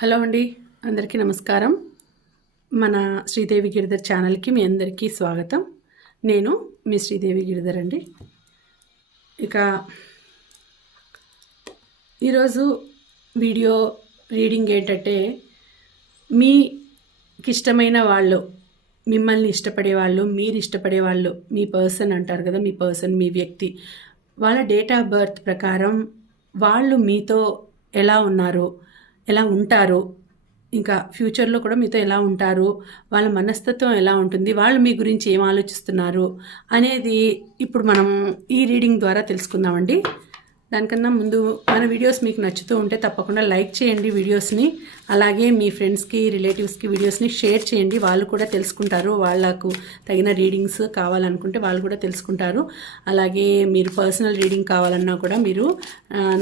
Hello అండి అందరికీ నమస్కారం. మన శ్రీదేవి గిరిధర్ ఛానల్కి మీ అందరికీ స్వాగతం. నేను మీ శ్రీదేవి గిరిధర్ అండి. ఇక ఈరోజు వీడియో రీడింగ్ ఏంటంటే మీకు ఇష్టమైన వాళ్ళు మిమ్మల్ని ఇష్టపడే వాళ్ళు మీరు ఇష్టపడే వాళ్ళు మీ పర్సన్ అంటారు కదా మీ పర్సన్ మీ వ్యక్తి వాళ్ళ డేట్ ఆఫ్ బర్త్ ప్రకారం వాళ్ళు మీతో ఎలా ఉన్నారు ఎలా ఉంటారు ఇంకా ఫ్యూచర్లో కూడా మీతో ఎలా ఉంటారు వాళ్ళ మనస్తత్వం ఎలా ఉంటుంది వాళ్ళు మీ గురించి ఏం ఆలోచిస్తున్నారు అనేది ఇప్పుడు మనం ఈ రీడింగ్ ద్వారా తెలుసుకుందామండి. దానికన్నా ముందు మన వీడియోస్ మీకు నచ్చుతూ ఉంటే తప్పకుండా లైక్ చేయండి వీడియోస్ని అలాగే మీ ఫ్రెండ్స్కి రిలేటివ్స్కి వీడియోస్ని షేర్ చేయండి. వాళ్ళు కూడా తెలుసుకుంటారు. వాళ్ళకు తగిన రీడింగ్స్ కావాలనుకుంటే వాళ్ళు కూడా తెలుసుకుంటారు. అలాగే మీరు పర్సనల్ రీడింగ్ కావాలన్నా కూడా మీరు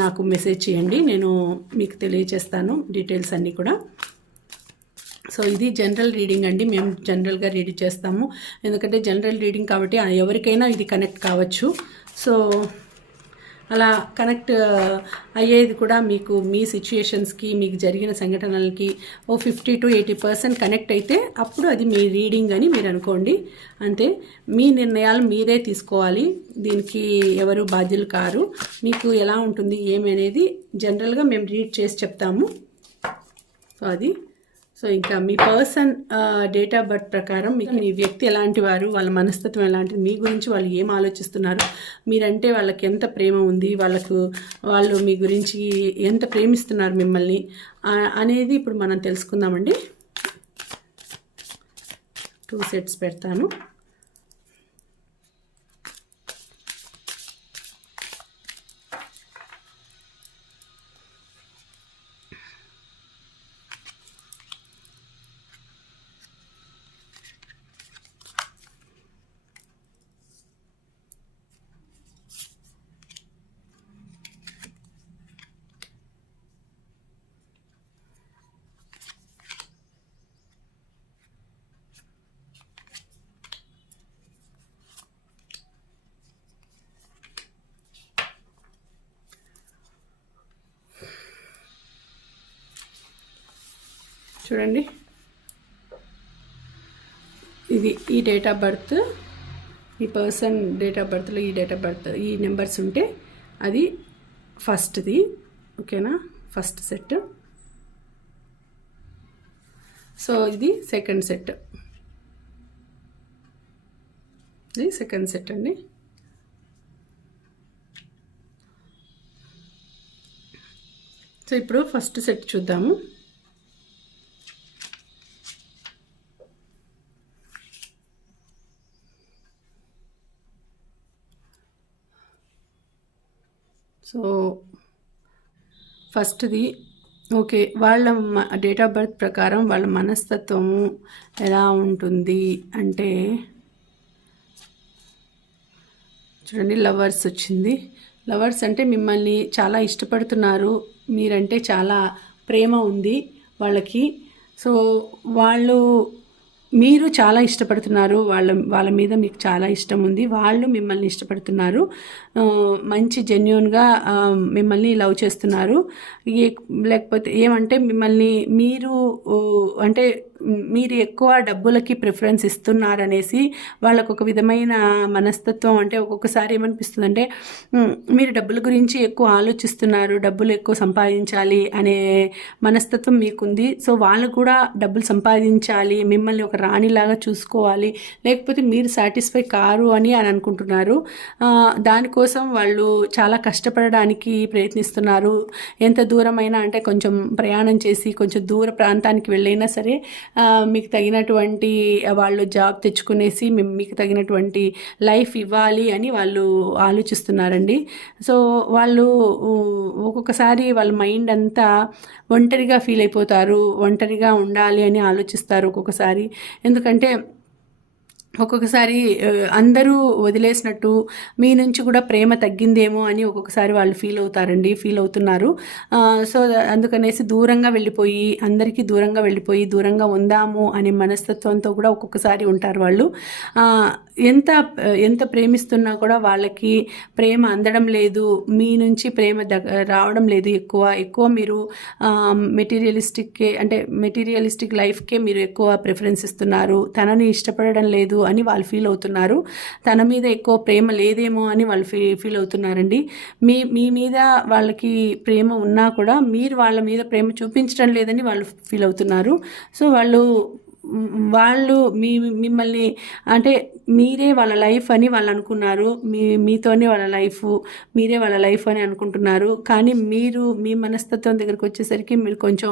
నాకు మెసేజ్ చేయండి. నేను మీకు తెలియచేస్తాను డీటెయిల్స్ అన్నీ కూడా. సో ఇది జనరల్ రీడింగ్ అండి. మేము జనరల్గా రీడ్ చేస్తాము. ఎందుకంటే జనరల్ రీడింగ్ కాబట్టి ఎవరికైనా ఇది కనెక్ట్ కావచ్చు. సో అలా కనెక్ట్ అయ్యేది కూడా మీకు మీ సిచ్యుయేషన్స్కి మీకు జరిగిన సంఘటనలకి ఓ fifty to eighty percent connect అయితే అప్పుడు అది మీ రీడింగ్ అని మీరు అనుకోండి. అంతే మీ నిర్ణయాలు మీరే తీసుకోవాలి. దీనికి ఎవరు బాధ్యులు కారు మీకు ఎలా ఉంటుంది ఏమి అనేది జనరల్గా మేము రీడ్ చేసి చెప్తాము. సో అది. సో ఇంకా మీ పర్సన్ డేట్ ఆఫ్ బర్త్ ప్రకారం మీకు మీ వ్యక్తి ఎలాంటి వారు వాళ్ళ మనస్తత్వం ఎలాంటిది మీ గురించి వాళ్ళు ఏం ఆలోచిస్తున్నారు మీరంటే వాళ్ళకి ఎంత ప్రేమ ఉంది వాళ్ళకు వాళ్ళు మీ గురించి ఎంత ప్రేమిస్తున్నారు మిమ్మల్ని అనేది ఇప్పుడు మనం తెలుసుకుందామండి. టూ సెట్స్ పెడతాను. చూడండి. ఇది ఈ డేట్ ఆఫ్ బర్త్ ఈ పర్సన్ డేట్ ఆఫ్ బర్త్లో ఈ డేట్ ఆఫ్ బర్త్ ఈ నెంబర్స్ ఉంటే అది ఫస్ట్ది ఓకేనా ఫస్ట్ సెట్ సో ఇది సెకండ్ సెట్ ఇది సెకండ్ సెట్ అండి. సో ఇప్పుడు ఫస్ట్ సెట్ చూద్దాము. సో ఫస్ట్ది ఓకే వాళ్ళ డేట్ ఆఫ్ బర్త్ ప్రకారం వాళ్ళ మనస్తత్వము ఎలా ఉంటుంది అంటే చూడండి లవర్స్ వచ్చింది. లవర్స్ అంటే మిమ్మల్ని చాలా ఇష్టపడుతున్నారు మీరంటే చాలా ప్రేమ ఉంది వాళ్ళకి. సో వాళ్ళు మీరు చాలా ఇష్టపడుతున్నారు వాళ్ళ వాళ్ళ మీద మీకు చాలా ఇష్టం ఉంది వాళ్ళు మిమ్మల్ని ఇష్టపడుతున్నారు మంచి జెన్యున్గా మిమ్మల్ని లవ్ చేస్తున్నారు. ఏ లేకపోతే ఏమంటే మిమ్మల్ని మీరు అంటే మీరు ఎక్కువ డబ్బులకి ప్రిఫరెన్స్ ఇస్తున్నారనేసి వాళ్ళకు ఒక విధమైన మనస్తత్వం అంటే ఒక్కొక్కసారి ఏమనిపిస్తుంది అంటే మీరు డబ్బుల గురించి ఎక్కువ ఆలోచిస్తున్నారు డబ్బులు ఎక్కువ సంపాదించాలి అనే మనస్తత్వం మీకుంది. సో వాళ్ళు కూడా డబ్బులు సంపాదించాలి మిమ్మల్ని ఒక రాణిలాగా చూసుకోవాలి లేకపోతే మీరు సాటిస్ఫై కారు అని అని అనుకుంటున్నారు. దానికోసం వాళ్ళు చాలా కష్టపడడానికి ప్రయత్నిస్తున్నారు. ఎంత దూరమైనా అంటే కొంచెం ప్రయాణం చేసి కొంచెం దూర ప్రాంతానికి వెళ్ళైనా సరే మీకు తగినటువంటి వాళ్ళు జాబ్ తెచ్చుకునేసి మీకు తగినటువంటి లైఫ్ ఇవ్వాలి అని వాళ్ళు ఆలోచిస్తున్నారండి. సో వాళ్ళు ఒక్కొక్కసారి వాళ్ళ మైండ్ అంతా ఒంటరిగా ఫీల్ అయిపోతారు ఒంటరిగా ఉండాలి అని ఆలోచిస్తారు ఒక్కొక్కసారి. ఎందుకంటే ఒక్కొక్కసారి అందరూ వదిలేసినట్టు మీ నుంచి కూడా ప్రేమ తగ్గిందేమో అని ఒక్కొక్కసారి వాళ్ళు ఫీల్ అవుతారండి ఫీల్ అవుతున్నారు. సో అందుకనేసి దూరంగా వెళ్ళిపోయి అందరికీ దూరంగా వెళ్ళిపోయి దూరంగా ఉందాము అనే మనస్తత్వంతో కూడా ఒక్కొక్కసారి ఉంటారు వాళ్ళు. ఎంత ఎంత ప్రేమిస్తున్నా కూడా వాళ్ళకి ప్రేమ అందడం లేదు మీ నుంచి ప్రేమ దగ్ రావడం లేదు ఎక్కువ ఎక్కువ మీరు మెటీరియలిస్టిక్కే అంటే మెటీరియలిస్టిక్ లైఫ్కే మీరు ఎక్కువ ప్రిఫరెన్స్ ఇస్తున్నారు తనని ఇష్టపడడం లేదు అని వాళ్ళు ఫీల్ అవుతున్నారు. తన మీద ఎక్కువ ప్రేమ లేదేమో అని వాళ్ళు ఫీ ఫీల్ అవుతున్నారండి. మీ మీ మీద వాళ్ళకి ప్రేమ ఉన్నా కూడా మీరు వాళ్ళ మీద ప్రేమ చూపించడం లేదని వాళ్ళు ఫీల్ అవుతున్నారు. సో వాళ్ళు వాళ్ళు మీ మిమ్మల్ని అంటే మీరే వాళ్ళ లైఫ్ అని వాళ్ళు అనుకున్నారు. మీ మీతోనే వాళ్ళ లైఫ్ మీరే వాళ్ళ లైఫ్ అని అనుకుంటున్నారు. కానీ మీరు మీ మనస్తత్వం దగ్గరికి వచ్చేసరికి మీరు కొంచెం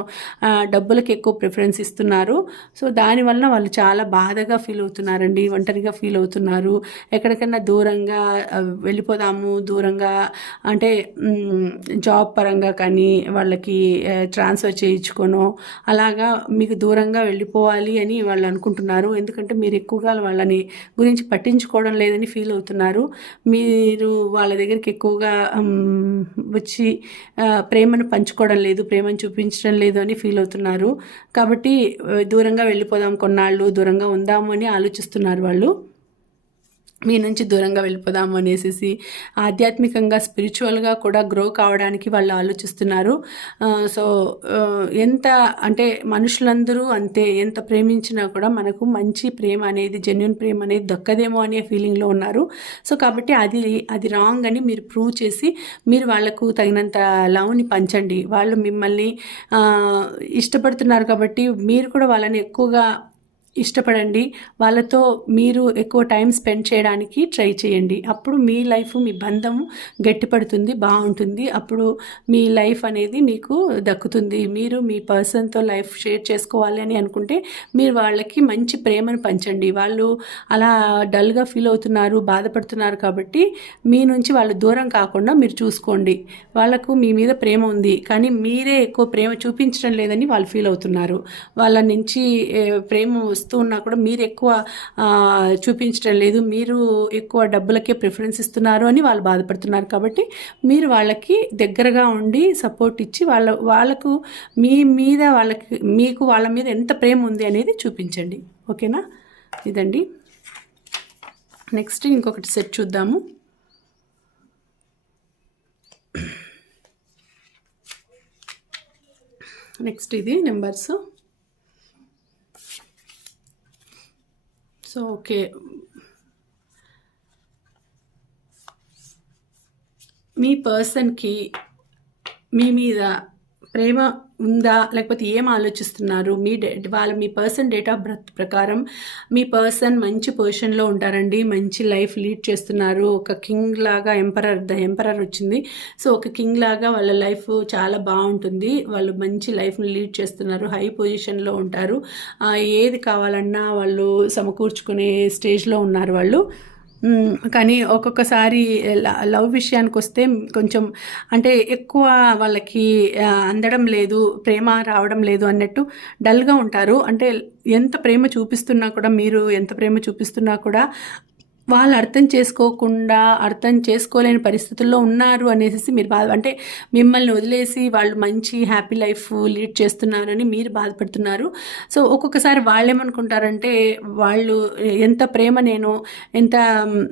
డబ్బులకు ఎక్కువ ప్రిఫరెన్స్ ఇస్తున్నారు. సో దానివల్ల వాళ్ళు చాలా బాధగా ఫీల్ అవుతున్నారండి ఒంటరిగా ఫీల్ అవుతున్నారు. ఎక్కడికైనా దూరంగా వెళ్ళిపోదాము దూరంగా అంటే జాబ్ పరంగా కానీ వాళ్ళకి ట్రాన్స్ఫర్ చేయించుకోను అలాగా మీకు దూరంగా వెళ్ళిపోవాలి అని వాళ్ళు అనుకుంటున్నారు. ఎందుకంటే మీరు ఎక్కువగా వాళ్ళని గురించి పట్టించుకోవడం లేదని ఫీల్ అవుతున్నారు. మీరు వాళ్ళ దగ్గరికి ఎక్కువగా వచ్చి ప్రేమను పంచుకోవడం లేదు ప్రేమను చూపించడం లేదు అని ఫీల్ అవుతున్నారు. కాబట్టి దూరంగా వెళ్ళిపోదాం కొన్నాళ్ళు దూరంగా ఉందాము అని ఆలోచిస్తున్నారు వాళ్ళు. మీ నుంచి దూరంగా వెళ్ళిపోదాము అనేసి ఆధ్యాత్మికంగా స్పిరిచువల్గా కూడా గ్రో కావడానికి వాళ్ళు ఆలోచిస్తున్నారు. సో ఎంత అంటే మనుషులందరూ అంతే ఎంత ప్రేమించినా కూడా మనకు మంచి ప్రేమ అనేది జెన్యున్ ప్రేమ అనేది దక్కదేమో అనే ఫీలింగ్లో ఉన్నారు. సో కాబట్టి అది అది రాంగ్ అని మీరు ప్రూవ్ చేసి మీరు వాళ్ళకు తగినంత లవ్ని పంచండి. వాళ్ళు మిమ్మల్ని ఇష్టపడుతున్నారు కాబట్టి మీరు కూడా వాళ్ళని ఎక్కువగా ఇష్టపడండి. వాళ్ళతో మీరు ఎక్కువ టైం స్పెండ్ చేయడానికి ట్రై చేయండి. అప్పుడు మీ లైఫ్ మీ బంధము గట్టిపడుతుంది బాగుంటుంది. అప్పుడు మీ లైఫ్ అనేది మీకు దక్కుతుంది. మీరు మీ పర్సన్తో లైఫ్ షేర్ చేసుకోవాలి అని అనుకుంటే మీరు వాళ్ళకి మంచి ప్రేమను పంచండి. వాళ్ళు అలా డల్గా ఫీల్ అవుతున్నారు బాధపడుతున్నారు కాబట్టి మీ నుంచి వాళ్ళు దూరం కాకుండా మీరు చూసుకోండి. వాళ్ళకు మీ మీద ప్రేమ ఉంది. కానీ మీరే ఎక్కువ ప్రేమ చూపించడం లేదని వాళ్ళు ఫీల్ అవుతున్నారు. వాళ్ళ నుంచి ప్రేమ వస్తూ ఉన్నా కూడా మీరు ఎక్కువ చూపించడం లేదు. మీరు ఎక్కువ డబ్బులకే ప్రిఫరెన్స్ ఇస్తున్నారు అని వాళ్ళు బాధపడుతున్నారు కాబట్టి మీరు వాళ్ళకి దగ్గరగా ఉండి సపోర్ట్ ఇచ్చి వాళ్ళ వాళ్ళకు మీ మీద వాళ్ళకి మీకు వాళ్ళ మీద ఎంత ప్రేమ ఉంది అనేది చూపించండి. ఓకేనా? ఇదండి. నెక్స్ట్ ఇంకొకటి సెట్ చూద్దాము. నెక్స్ట్ ఇది నెంబర్స్. సో ఓకే మీ పర్సన్కి మీ మీద ప్రేమ ఉందా? లేకపోతే ఏం ఆలోచిస్తున్నారు? మీ డే వాళ్ళ మీ పర్సన్ డేట్ ఆఫ్ బర్త్ ప్రకారం మీ పర్సన్ మంచి పొజిషన్లో ఉంటారండి. మంచి లైఫ్ లీడ్ చేస్తున్నారు. ఒక కింగ్ లాగా ఎంపరర్ ద ఎంపరర్ వచ్చింది. సో ఒక కింగ్ లాగా వాళ్ళ లైఫ్ చాలా బాగుంటుంది. వాళ్ళు మంచి లైఫ్ని లీడ్ చేస్తున్నారు. హై పొజిషన్లో ఉంటారు. ఏది కావాలన్నా వాళ్ళు సమకూర్చుకునే స్టేజ్లో ఉన్నారు వాళ్ళు. కానీ ఒక్కొక్కసారి లవ్ విషయానికి వస్తే కొంచెం అంటే ఎక్కువ వాళ్ళకి అందడం లేదు ప్రేమ రావడం లేదు అన్నట్టు డల్గా ఉంటారు. అంటే ఎంత ప్రేమ చూపిస్తున్నా కూడా మీరు ఎంత ప్రేమ చూపిస్తున్నా కూడా వాళ్ళు అర్థం చేసుకోకుండా అర్థం చేసుకోలేని పరిస్థితుల్లో ఉన్నారు అనేసి మీరు బాధ అంటే మిమ్మల్ని వదిలేసి వాళ్ళు మంచి హ్యాపీ లైఫ్ లీడ్ చేస్తున్నారని మీరు బాధపడుతున్నారు. సో ఒక్కొక్కసారి వాళ్ళు ఏమనుకుంటారంటే వాళ్ళు ఎంత ప్రేమ నేను ఎంత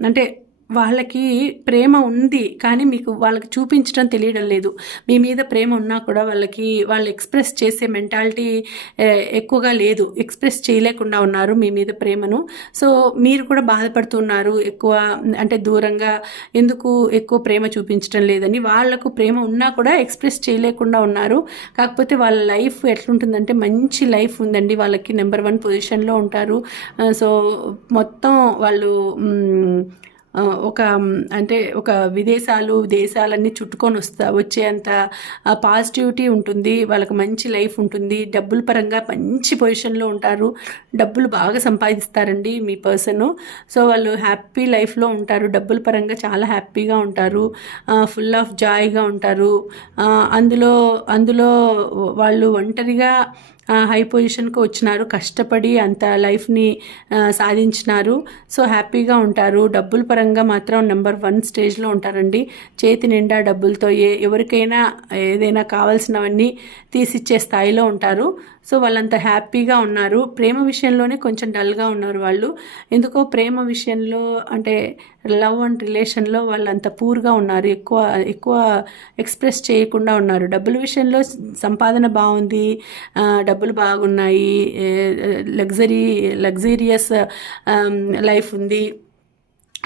అంటే వాళ్ళకి ప్రేమ ఉంది కానీ మీకు వాళ్ళకి చూపించడం తెలియడం లేదు. మీ మీద ప్రేమ ఉన్నా కూడా వాళ్ళకి వాళ్ళు ఎక్స్ప్రెస్ చేసే మెంటాలిటీ ఎక్కువగా లేదు. ఎక్స్ప్రెస్ చేయలేకుండా ఉన్నారు మీ మీద ప్రేమను. సో మీరు కూడా బాధపడుతున్నారు ఎక్కువ అంటే దూరంగా ఎందుకు ఎక్కువ ప్రేమ చూపించడం లేదని. వాళ్ళకు ప్రేమ ఉన్నా కూడా ఎక్స్ప్రెస్ చేయలేకుండా ఉన్నారు. కాకపోతే వాళ్ళ లైఫ్ ఎట్లుంటుందంటే మంచి లైఫ్ ఉందండి. వాళ్ళకి నెంబర్ వన్ పొజిషన్లో ఉంటారు. సో మొత్తం వాళ్ళు ఒక అంటే ఒక విదేశాలు దేశాలన్నీ చుట్టుకొని వస్తా వచ్చేంత పాజిటివిటీ ఉంటుంది. వాళ్ళకి మంచి లైఫ్ ఉంటుంది. డబ్బుల పరంగా మంచి పొజిషన్లో ఉంటారు. డబ్బులు బాగా సంపాదిస్తారండి మీ పర్సన్ సో వాళ్ళు హ్యాపీ లైఫ్లో ఉంటారు. డబ్బుల పరంగా చాలా హ్యాపీగా ఉంటారు. ఫుల్ ఆఫ్ జాయ్గా ఉంటారు. అందులో అందులో వాళ్ళు ఒంటరిగా హై పొజిషన్కి వచ్చినారు. కష్టపడి అంత లైఫ్ని సాధించినారు. సో హ్యాపీగా ఉంటారు. డబ్బుల పరంగా మాత్రం నెంబర్ వన్ స్టేజ్లో ఉంటారండి. చేతి నిండా డబ్బులతో ఏ ఎవరికైనా ఏదైనా కావాల్సినవన్నీ తీసిచ్చే స్థాయిలో ఉంటారు. సో వాళ్ళంత హ్యాపీగా ఉన్నారు. ప్రేమ విషయంలోనే కొంచెం డల్గా ఉన్నారు వాళ్ళు. ఎందుకో ప్రేమ విషయంలో అంటే లవ్ అండ్ రిలేషన్లో వాళ్ళు అంత పూర్గా ఉన్నారు. ఎక్కువ ఎక్కువ ఎక్స్ప్రెస్ చేయకుండా ఉన్నారు. డబ్బుల విషయంలో సంపాదన బాగుంది. డబ్బులు బాగున్నాయి. లగ్జరీ లగ్జీరియస్ లైఫ్ ఉంది.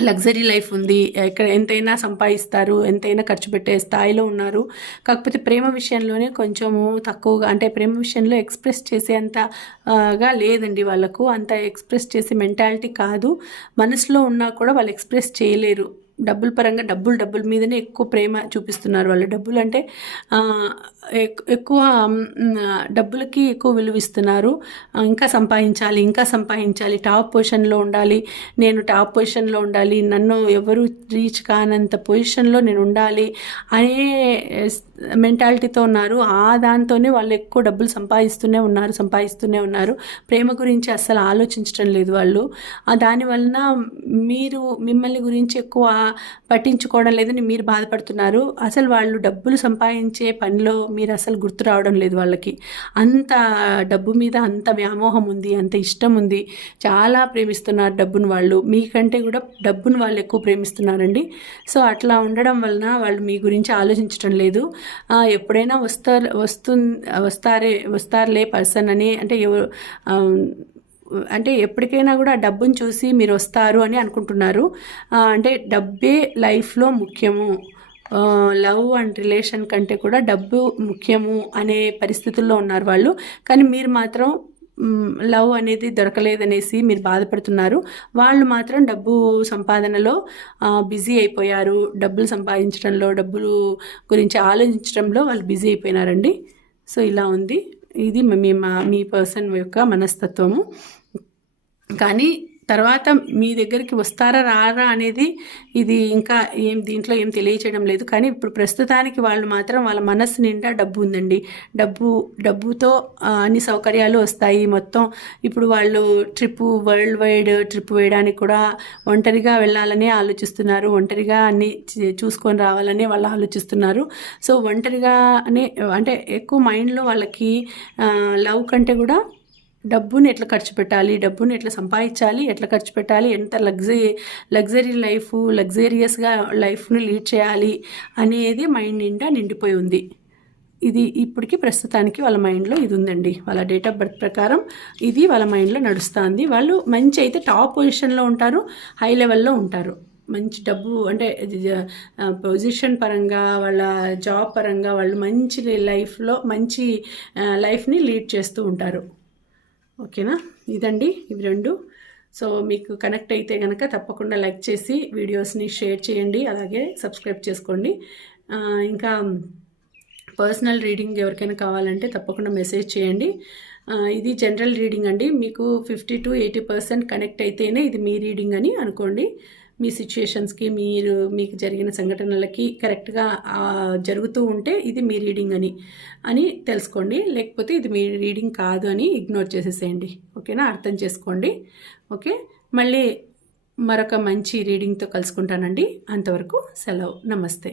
లగ్జరీ లైఫ్ ఉంది. ఎక్కడ ఎంతైనా సంపాదిస్తారు ఎంతైనా ఖర్చు పెట్టే స్థాయిలో ఉన్నారు. కాకపోతే ప్రేమ విషయంలోనే కొంచెము తక్కువగా అంటే ప్రేమ విషయంలో ఎక్స్ప్రెస్ చేసే అంతగా లేదండి వాళ్ళకు. అంత ఎక్స్ప్రెస్ చేసే మెంటాలిటీ కాదు. మనసులో ఉన్నా కూడా వాళ్ళు ఎక్స్ప్రెస్ చేయలేరు. డబ్బుల పరంగా డబ్బులు డబ్బుల మీదనే ఎక్కువ ప్రేమ చూపిస్తున్నారు వాళ్ళు. డబ్బులు అంటే ఎక్- ఎక్కువ డబ్బులకి ఎక్కువ విలువ ఇస్తున్నారు ఇంకా సంపాదించాలి ఇంకా సంపాదించాలి టాప్ పొజిషన్లో ఉండాలి నేను టాప్ పొజిషన్లో ఉండాలి నన్ను ఎవరు రీచ్ కానంత పొజిషన్లో నేను ఉండాలి అనే మెంటాలిటీతో ఉన్నారు. ఆ దాంతోనే వాళ్ళు ఎక్కువ డబ్బులు సంపాదిస్తూనే ఉన్నారు సంపాదిస్తూనే ఉన్నారు. ప్రేమ గురించి అస్సలు ఆలోచించడం లేదు వాళ్ళు. దాని వలన మీరు మిమ్మల్ని గురించి ఎక్కువ పట్టించుకోవడం లేదని మీరు బాధపడుతున్నారు. అసలు వాళ్ళు డబ్బులు సంపాదించే పనిలో మీరు అసలు గుర్తు రావడం లేదు వాళ్ళకి. అంత డబ్బు మీద అంత వ్యామోహం ఉంది అంత ఇష్టం ఉంది. చాలా ప్రేమిస్తున్నారు డబ్బును వాళ్ళు. మీకంటే కూడా డబ్బును వాళ్ళు ఎక్కువ ప్రేమిస్తున్నారండి. సో అట్లా ఉండడం వలన వాళ్ళు మీ గురించి ఆలోచించడం లేదు. ఎప్పుడైనా వస్తారు వస్తు వస్తారే వస్తారులే పర్సన్ అని అంటే ఎవరు అంటే ఎప్పటికైనా కూడా ఆ డబ్బును చూసి మీరు వస్తారు అని అనుకుంటున్నారు. అంటే డబ్బే లైఫ్లో ముఖ్యము. లవ్ అండ్ రిలేషన్ కంటే కూడా డబ్బు ముఖ్యము అనే పరిస్థితుల్లో ఉన్నారు వాళ్ళు. కానీ మీరు మాత్రం లవ్ అనేది దొరకలేదనేసి మీరు బాధపడుతున్నారు. వాళ్ళు మాత్రం డబ్బు సంపాదనలో బిజీ అయిపోయారు. డబ్బులు సంపాదించడంలో డబ్బులు గురించి ఆలోచించడంలో వాళ్ళు బిజీ అయిపోయినారండి. సో ఇలా ఉంది. ఇది మీ మా- మీ పర్సన్ యొక్క మనస్తత్వము. కానీ తర్వాత మీ దగ్గరికి వస్తారా రారా అనేది ఇది ఇంకా ఏం దీంట్లో ఏం తెలియచేయడం లేదు. కానీ ఇప్పుడు ప్రస్తుతానికి వాళ్ళు మాత్రం వాళ్ళ మనస్సు నిండా డబ్బు ఉందండి. డబ్బు డబ్బుతో అన్ని సౌకర్యాలు వస్తాయి మొత్తం. ఇప్పుడు వాళ్ళు ట్రిప్ వరల్డ్ వైడ్ ట్రిప్ వేయడానికి కూడా ఒంటరిగా వెళ్ళాలని ఆలోచిస్తున్నారు. ఒంటరిగా అన్ని చూసుకొని రావాలని వాళ్ళు ఆలోచిస్తున్నారు. సో ఒంటరిగానే అంటే ఎక్కువ మైండ్లో వాళ్ళకి లవ్ కంటే కూడా డబ్బుని ఎట్లా ఖర్చు పెట్టాలి డబ్బుని ఎట్లా సంపాదించాలి ఎట్లా ఖర్చు పెట్టాలి ఎంత లగ్జరీ లగ్జరీ లైఫ్ లగ్జరియస్గా లైఫ్ను లీడ్ చేయాలి అనేది మైండ్ నిండా నిండిపోయి ఉంది. ఇది ఇప్పటికి ప్రస్తుతానికి వాళ్ళ మైండ్లో ఇది ఉందండి. వాళ్ళ డేట్ ఆఫ్ బర్త్ ప్రకారం ఇది వాళ్ళ మైండ్లో నడుస్తుంది. వాళ్ళు మంచి అయితే టాప్ పొజిషన్లో ఉంటారు హై లెవెల్లో ఉంటారు. మంచి డబ్బు అంటే పొజిషన్ పరంగా వాళ్ళ జాబ్ పరంగా వాళ్ళు మంచి లైఫ్లో మంచి లైఫ్ని లీడ్ చేస్తూ ఉంటారు. ఓకేనా? ఇదండి. ఇవి రెండు. సో మీకు కనెక్ట్ అయితే కనుక తప్పకుండా లైక్ చేసి వీడియోస్ని షేర్ చేయండి. అలాగే సబ్స్క్రైబ్ చేసుకోండి. ఇంకా పర్సనల్ రీడింగ్ ఎవరికైనా కావాలంటే తప్పకుండా మెసేజ్ చేయండి. ఇది జనరల్ రీడింగ్ అండి. మీకు fifty to eighty percent connect అయితేనే ఇది మీ రీడింగ్ అని అనుకోండి. మీ సిచ్యుయేషన్స్కి మీరు మీకు జరిగిన సంఘటనలకి కరెక్ట్గా జరుగుతూ ఉంటే ఇది మీ రీడింగ్ అని అని తెలుసుకోండి. లేకపోతే ఇది మీ రీడింగ్ కాదు అని ఇగ్నోర్ చేసేసేయండి. ఓకేనా అర్థం చేసుకోండి. ఓకే మళ్ళీ మరొక మంచి రీడింగ్తో కలుసుకుంటానండి. అంతవరకు సెలవు. నమస్తే.